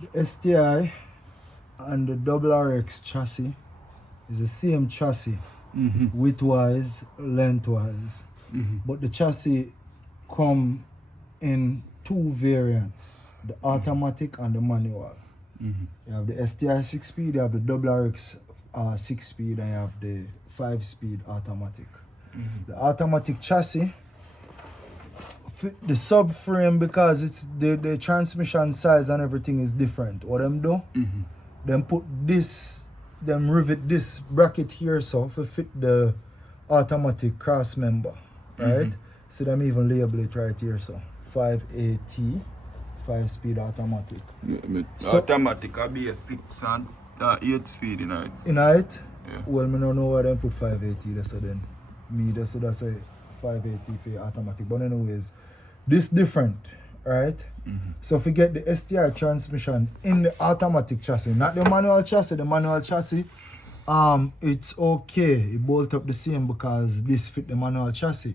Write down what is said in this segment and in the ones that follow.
The STI and the WRX chassis is the same chassis, width-wise, length-wise. But the chassis come in two variants, the automatic and the manual. You have the STI 6-speed, you have the WRX 6-speed, and you have the 5-speed automatic. The automatic chassis, the subframe, because it's the transmission size and everything is different. What them do? Them put this, them rivet this bracket here so to fit the automatic cross member, right? So them even label it right here so 5AT, 5-speed automatic. So, automatic will be a 6 and 8-speed in it. In it? Yeah. Well, I don't know why they put 580 there, so then me that's so that's a 580 for automatic. But anyways, this different, right? So if you get the STI transmission in the automatic chassis, not the manual chassis, it's okay. It bolt up the same because this fit the manual chassis.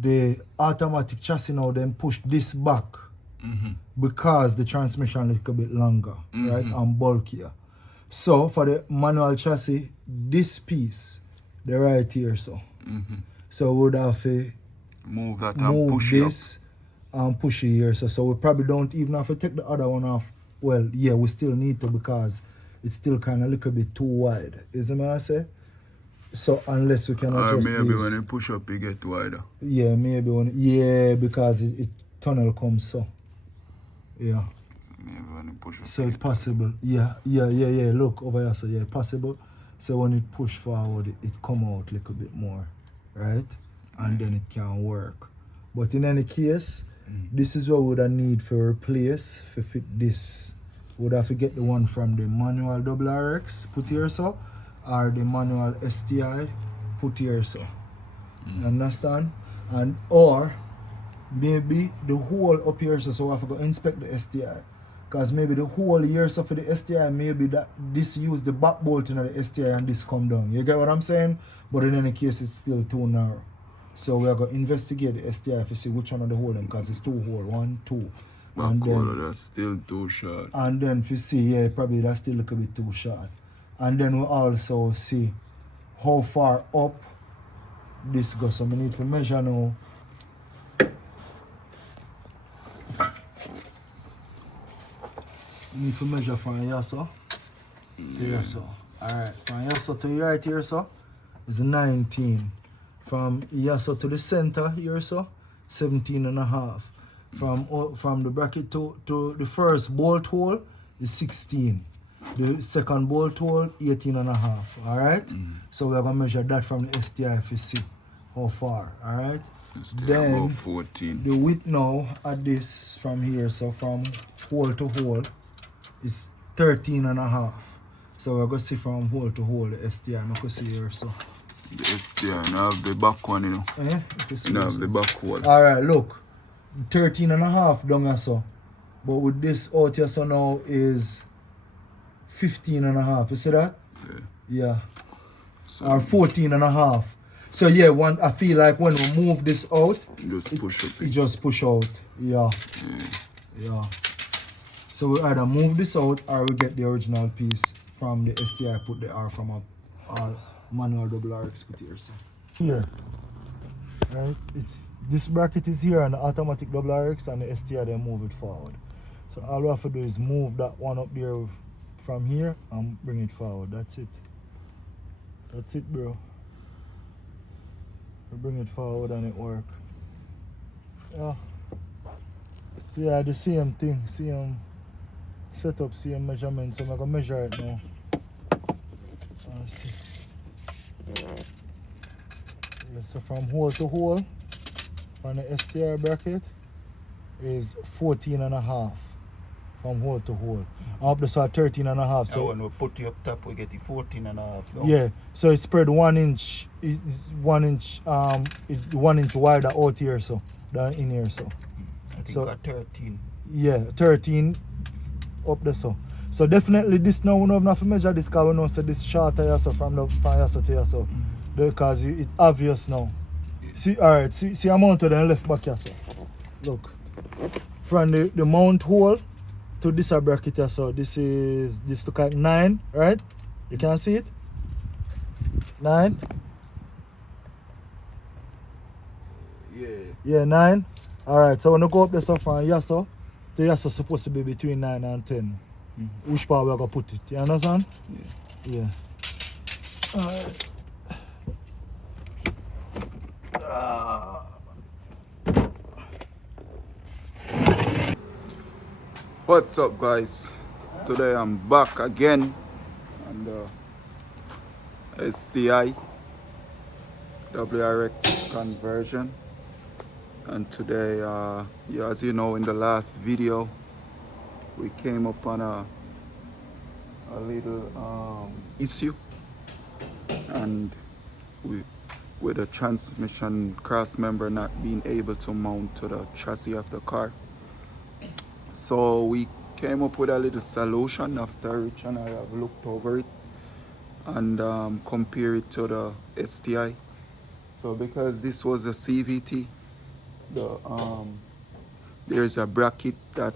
The automatic chassis now then push this back because the transmission is a little bit longer, right? And bulkier. So for the manual chassis, this piece, the right here, so we would have to move that and move push this and push it here. So we probably don't even have to take the other one off. Well, yeah, we still need to because it's still kind of a little bit too wide. Is what I say? So unless we can adjust or maybe this. when you push up, it get wider. Yeah, maybe when because it tunnel comes so. Yeah. Maybe when you push up. So it's possible. Yeah. Look over here. So yeah, possible. So when it push forward, it come out a little bit more, right? And then it can work. But in any case, this is what we would need for replace to fit this. We would have to get the one from the manual WRX, put here so, or the manual STI, put here so. Understand? And or maybe the whole up here so we have to go inspect the STI. Because maybe the whole year so for the STI, maybe that this use the back bolt in the STI and this come down. You get what I'm saying? But in any case, it's still too narrow. So we are going to investigate the STI to see which one of the hole them because it's 2 hole, 1, 2. And then that's still too short. And then if you see, yeah, probably that's still a little bit too short. And then we also see how far up this goes. So we need to measure now. We need to measure from here, so to here, so. Alright, from here, so to right here, so is 19. From here, so to the center here, so 17.5. From the bracket to the first bolt hole is 16. The second bolt hole, 18.5. Alright? So we're going to measure that from the STI if you see how far. Alright? Then about 14. The width now at this from here, so from hole to hole, is 13.5. So we're going to see from hole to hole the STI. I'm going to see here, so. The STI, now have the back one, you know. Now have the back one. Alright, look. 13.5 down here, so. But with this out here, so now is 15.5. You see that? Yeah. So or 14.5. So yeah, I feel like when we move this out, it just push out. Yeah. So we either move this out or we get the original piece from the STI, put the R from a manual WRX put here. So here, right? It's this bracket is here and the automatic WRX and the STI they move it forward. So all we have to do is move that one up there from here and bring it forward. That's it. That's it, bro. We bring it forward and it work. Yeah. So yeah, the same thing, same setup, same measurement. So I'm gonna measure it now. Let's see. Yeah, so from hole to hole on the STI bracket is 14.5 from hole to hole. Up to 13.5. So when we put it up top, we get the 14.5. Yeah, so it's spread 1 inch. It's 1 inch. It's 1 inch wider out here, so than in here, so. I think got 13. Yeah, 13 up there, so. So definitely this now we don't have to measure this because we know so this shorter here, so from here so to here, so. Because it's obvious now. See, alright, see amount of the left back here, so. Look. From the mount hole to this bracket here. So this look like 9, right? You can see it? 9. Yeah, 9. Alright, so when you go up there so from Yasso, the Yasso supposed to be between 9 and 10. Which part we're gonna put it? You understand? Yeah. Alright. What's up, guys? Today I'm back again on the STI WRX conversion, and today yeah, as you know, in the last video we came up on a little issue, and with the transmission cross member not being able to mount to the chassis of the car. So we came up with a little solution after Rich and I have looked over it and compare it to the STI. So because this was a CVT, there's a bracket that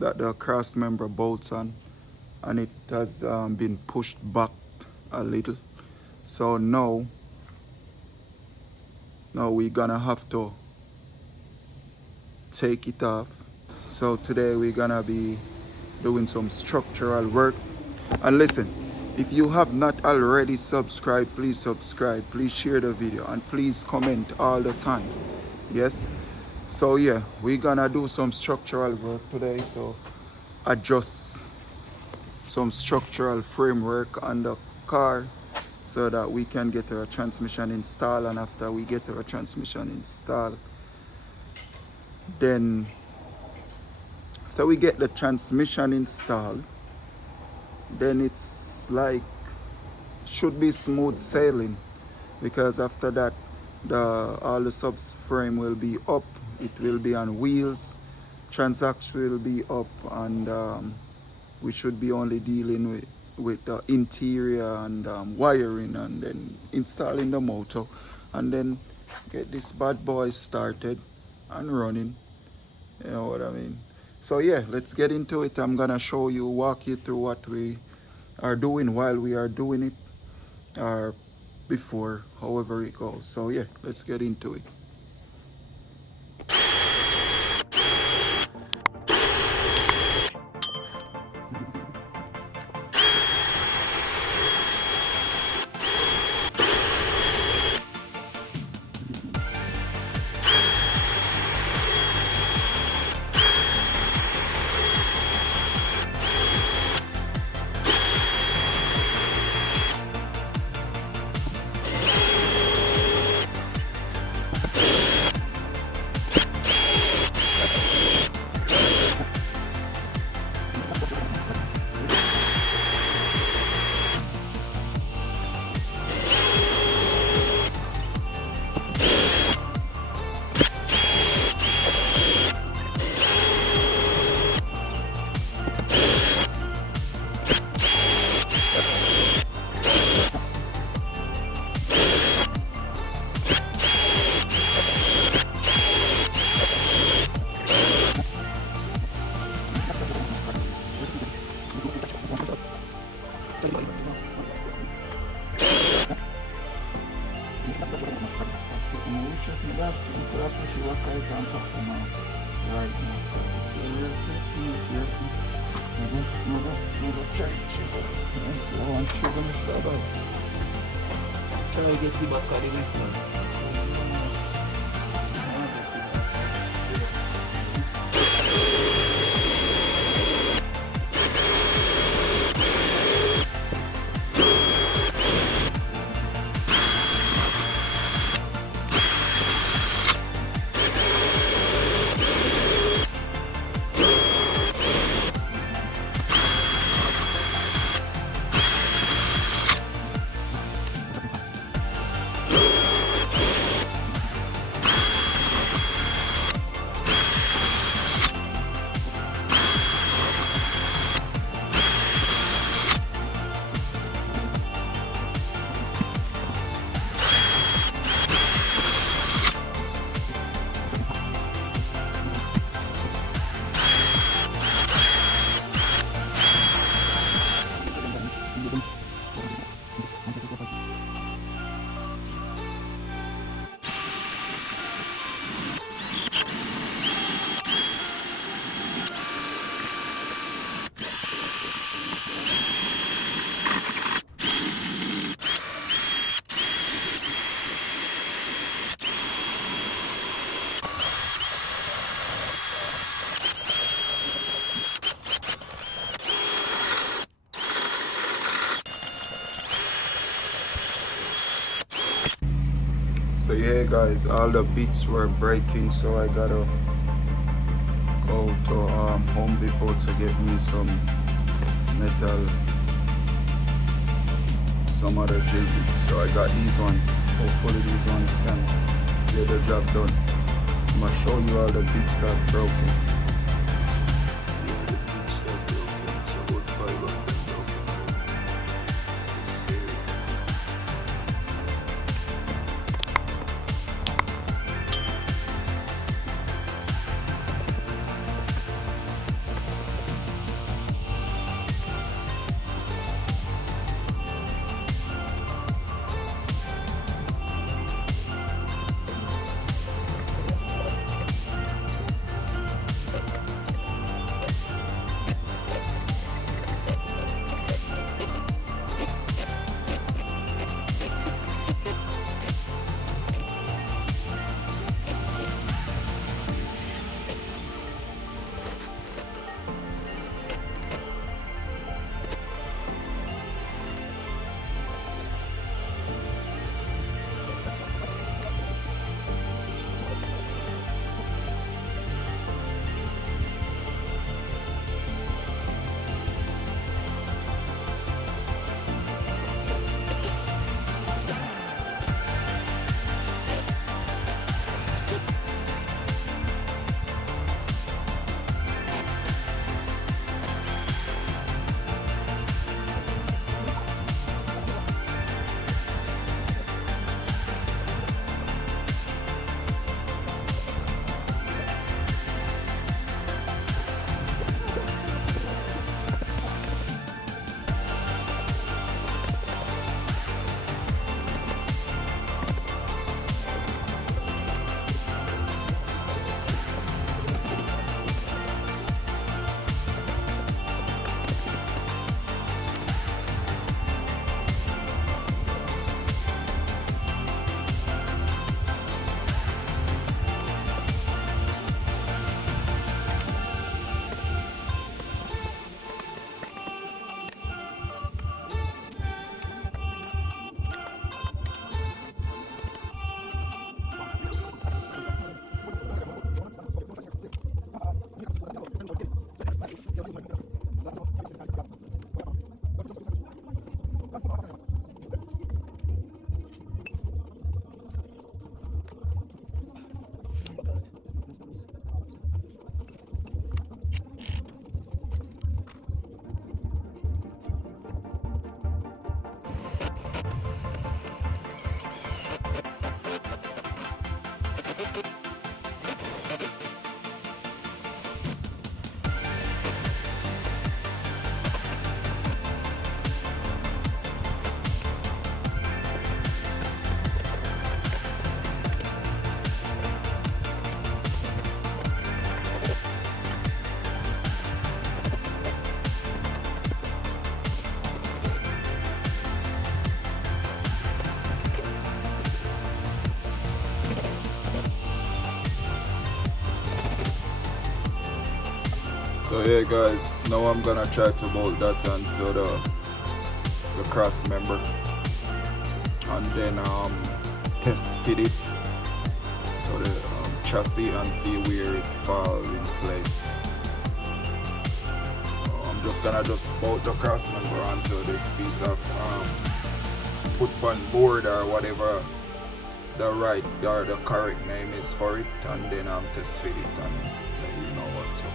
the cross member bolts on, and it has been pushed back a little. So now we're gonna have to take it off. So today we're gonna be doing some structural work. And listen, if you have not already subscribed, please subscribe, please share the video, and please comment all the time. Yes, so yeah, we're gonna do some structural work today to adjust some structural framework on the car so that we can get our transmission installed. And after we get our transmission installed, then after we get the transmission installed, then it's like should be smooth sailing, because after that all the subframe will be up, it will be on wheels, transax will be up, and we should be only dealing with the interior and wiring, and then installing the motor, and then get this bad boy started and running. You know what I mean? So yeah, let's get into it. I'm gonna walk you through what we are doing while we are doing it, or before, however it goes. So yeah, let's get into it. Try to get the back of the vehicle. Hey guys, all the bits were breaking, so I gotta go to Home Depot to get me some metal, some other drill bits. So I got these ones. Hopefully these ones can get the job done. I'm gonna show you all the bits that broken. Yeah, the bits that broken. It's about 500 broken. Let's see. So yeah guys, now I'm gonna try to bolt that onto the cross member and then test fit it to the chassis and see where it falls in place. So I'm just gonna bolt the cross member onto this piece of foot-pan board or whatever the right or the correct name is for it, and then test fit it and let you know what's up.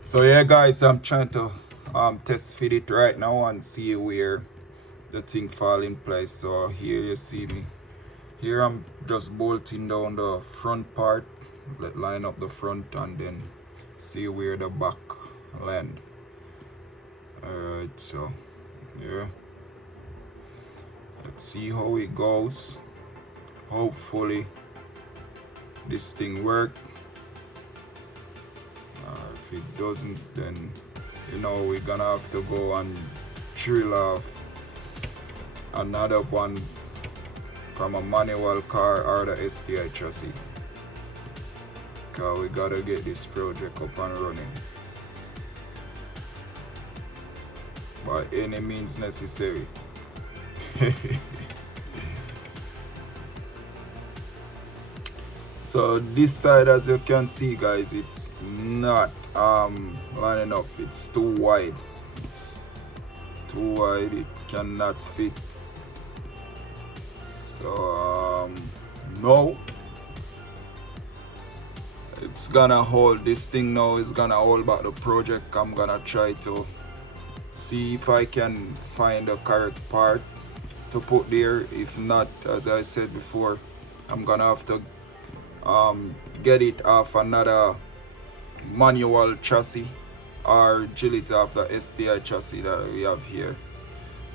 So yeah guys, I'm trying to test fit it right now and see where the thing fall in place. So here you see me. Here I'm just bolting down the front part. Let's line up the front and then see where the back land. Alright, so yeah. Let's see how it goes. Hopefully this thing works. If it doesn't, then you know we're gonna have to go and drill off another one from a manual car or the STI chassis, because we gotta get this project up and running by any means necessary. So this side, as you can see guys, it's not lining up. It's too wide. It's too wide. It cannot fit. So no, it's gonna hold. This thing now is gonna hold back the project. I'm gonna try to see if I can find the correct part to put there. If not, as I said before, I'm gonna have to get it off another manual chassis or drill it off the STI chassis that we have here.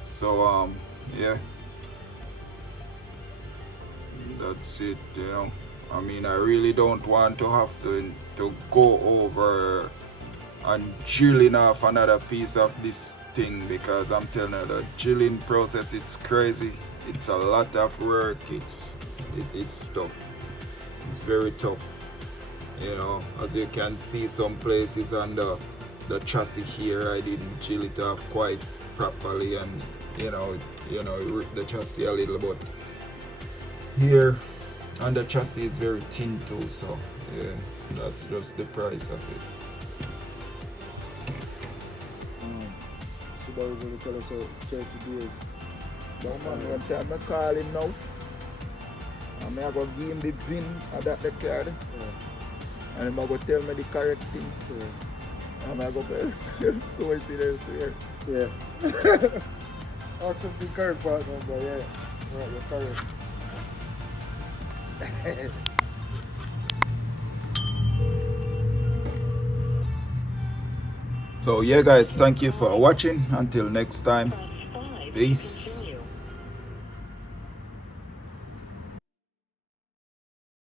So yeah, that's it, you know. I mean, I really don't want to have to go over and drilling off another piece of this thing, because I'm telling you, the drilling process is crazy. It's a lot of work. It's tough. It's very tough, you know. As you can see, some places on the chassis here, I didn't drill it off quite properly, and you know it ripped the chassis a little. But here on the chassis is very thin too, so yeah, that's just the price of it. Subaru going to tell us 30 days. But man, what time I call him now? I'm going to give him the VIN of that card. Yeah. And I'm going to tell me the correct thing. Yeah. And I'm going to sort it elsewhere. Yeah. Ask him the correct part number, yeah. Right, you're correct. So yeah guys, thank you for watching. Until next time, peace.